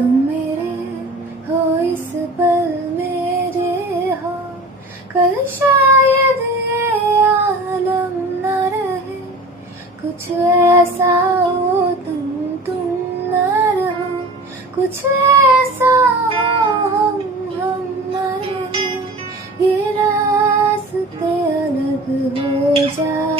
तुम मेरे हो इस पल मेरे हो, कल शायद ये आलम न रहे, कुछ ऐसा हो तुम न रहो, कुछ ऐसा हो हम न रहे, ये रास्ते अलग हो जाए।